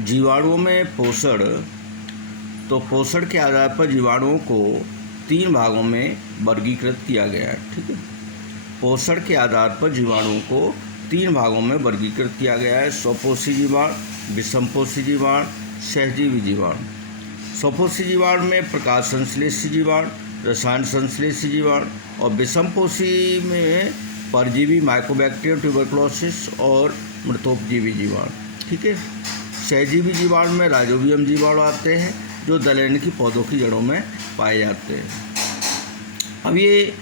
जीवाणुओं में पोषण, तो पोषण के आधार पर जीवाणुओं को 3 भागों में वर्गीकृत किया गया है। ठीक है, पोषण के आधार पर जीवाणुओं को 3 भागों में वर्गीकृत किया गया है: स्वपोषी जीवाणु, विषमपोषी जीवाणु, सहजीवी जीवाणु। स्वपोषी जीवाणु में प्रकाश संश्लेषी जीवाणु, रसायन संश्लेषी जीवाणु, और विषमपोषी में परजीवी, माइकोबैक्टीरियम, ट्यूबरकुलोसिस और मृतोपजीवी जीवाणु। ठीक है, सहजीवी जीवाणु में राइजोबियम जीवाणु आते हैं जो दलहन की पौधों की जड़ों में पाए जाते हैं। अब ये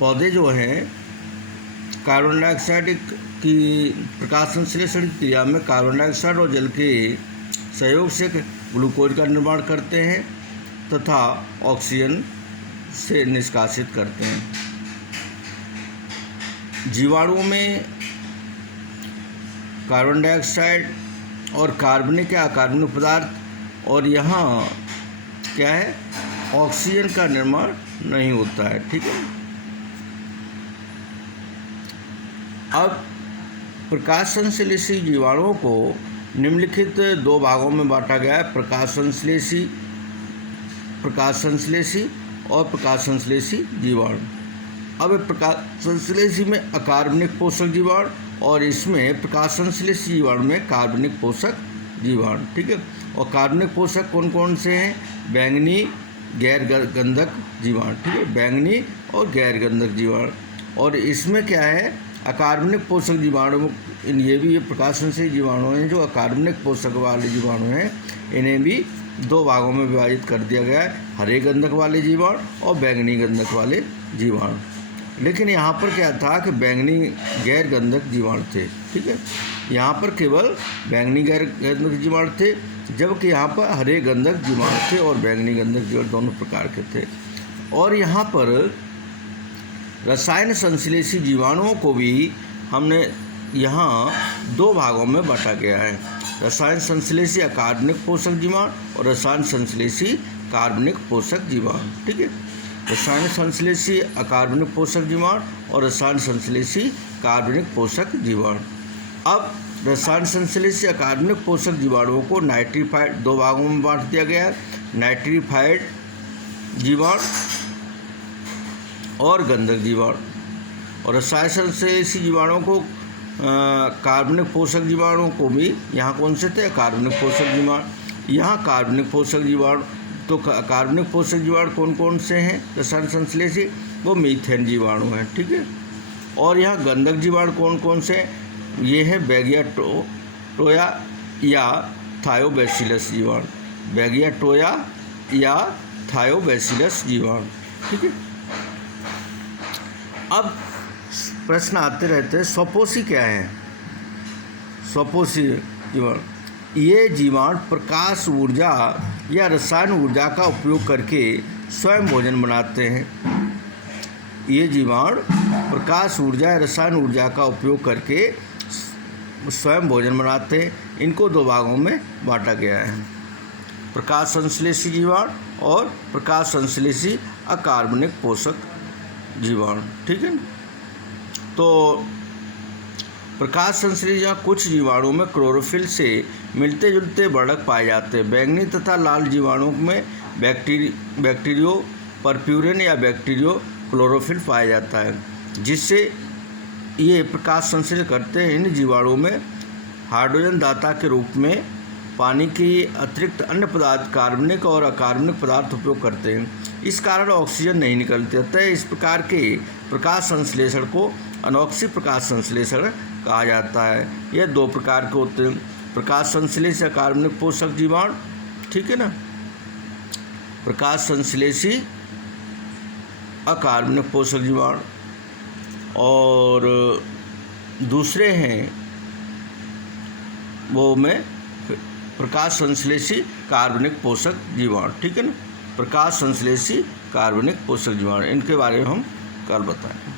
पौधे जो हैं कार्बन डाइऑक्साइड की प्रकाश संश्लेषण की क्रिया में कार्बन डाइऑक्साइड और जल के सहयोग से ग्लूकोज का निर्माण करते हैं तथा ऑक्सीजन से निष्कासित करते हैं। जीवाणुओं में कार्बन डाइऑक्साइड और कार्बनिक या अकार्बनिक पदार्थ और यहाँ क्या है, ऑक्सीजन का निर्माण नहीं होता है। ठीक है, अब प्रकाश संश्लेषी जीवाणुओं को निम्नलिखित 2 भागों में बांटा गया है: प्रकाश संश्लेषी और प्रकाश संश्लेषी जीवाणु। अब प्रकाश संश्लेषी में अकार्बनिक पोषक जीवाणु और इसमें प्रकाश संश्लेषी जीवाणु में कार्बनिक पोषक जीवाणु। ठीक है, और कार्बनिक पोषक कौन कौन से हैं? बैंगनी, गैर गंधक जीवाणु। ठीक है, बैंगनी और गैर गंधक जीवाणु। और इसमें क्या है, अकार्बनिक पोषक जीवाणु, ये भी प्रकाश संश्लेषी जीवाणु हैं जो अकार्बनिक पोषक वाले जीवाणु हैं, इन्हें भी 2 भागों में विभाजित कर दिया गया है: हरे गंधक वाले जीवाणु और बैंगनी गंधक वाले जीवाणु। लेकिन यहाँ पर क्या था कि बैंगनी गैर गंधक जीवाणु थे। ठीक है, यहाँ पर केवल बैंगनी गैर गंधक जीवाणु थे, जबकि यहाँ पर हरे गंधक जीवाणु थे और बैंगनी गंधक जीवाणु दोनों प्रकार के थे। और यहाँ पर रसायन संश्लेषी जीवाणुओं को भी हमने यहाँ 2 भागों में बांटा गया है: रसायन संश्लेषी अकार्बनिक पोषक जीवाणु और रसायन संश्लेषी कार्बनिक पोषक जीवाणु। ठीक है, रसायन संश्लेषी अकार्बनिक पोषक जीवाणु और रसायन संश्लेषी कार्बनिक पोषक जीवाणु। अब रसायन संश्लेषी अकार्बनिक पोषक जीवाणुओं को नाइट्रीफाइड 2 भागों में बांट दिया गया है: नाइट्रीफाइड जीवाणु और गंधक जीवाणु। और रसायन संश्लेषी जीवाणुओं को कार्बनिक पोषक जीवाणुओं को भी यहाँ कौन से थे? कार्बनिक पोषक जीवाणु। यहाँ कार्बनिक पोषक जीवाणु, तो कार्बनिक पोषक जीवाणु कौन कौन से हैं रसायन संश्लेषी? वो मीथेन जीवाणु हैं। ठीक है, और यहाँ गंधक जीवाणु कौन कौन से हैं? ये है बैगिया टोया या थायोबैसिलस जीवाणु, बैगिया टोया या थायोबैसिलस जीवाणु। ठीक है, अब प्रश्न आते रहते हैं, स्वपोषी क्या है? स्वपोषी जीवाणु, ये जीवाणु प्रकाश ऊर्जा या रसायन ऊर्जा का उपयोग करके स्वयं भोजन बनाते हैं। ये जीवाणु प्रकाश ऊर्जा या रसायन ऊर्जा का उपयोग करके स्वयं भोजन बनाते हैं। इनको 2 भागों में बांटा गया है: प्रकाश संश्लेषी जीवाणु और प्रकाश संश्लेषी अकार्बनिक पोषक जीवाणु। ठीक है, तो प्रकाश संश्लेषी कुछ जीवाणुओं में क्लोरोफिल से मिलते जुलते वर्णक पाए जाते हैं। बैंगनी तथा लाल जीवाणुओं में बैक्टीरियो परप्यूरिन या बैक्टीरियो क्लोरोफिल पाया जाता है, जिससे ये प्रकाश संश्लेषण करते हैं। इन जीवाणुओं में हाइड्रोजन दाता के रूप में पानी के अतिरिक्त अन्य पदार्थ कार्बनिक और अकार्बनिक पदार्थ उपयोग करते हैं। इस कारण ऑक्सीजन नहीं निकलती, अतः इस प्रकार के प्रकाश संश्लेषण को अनोक्सी प्रकाश संश्लेषण कहा जाता है। यह 2 प्रकार के होते हैं: प्रकाश संश्लेषी अकार्बनिक पोषक जीवाणु, ठीक है ना, प्रकाश संश्लेषी अकार्बनिक पोषक जीवाणु, और दूसरे हैं वो में प्रकाश संश्लेषी कार्बनिक पोषक जीवाणु। ठीक है ना, प्रकाश संश्लेषी कार्बनिक पोषक जीवाणु, इनके बारे में हम कल बताएंगे।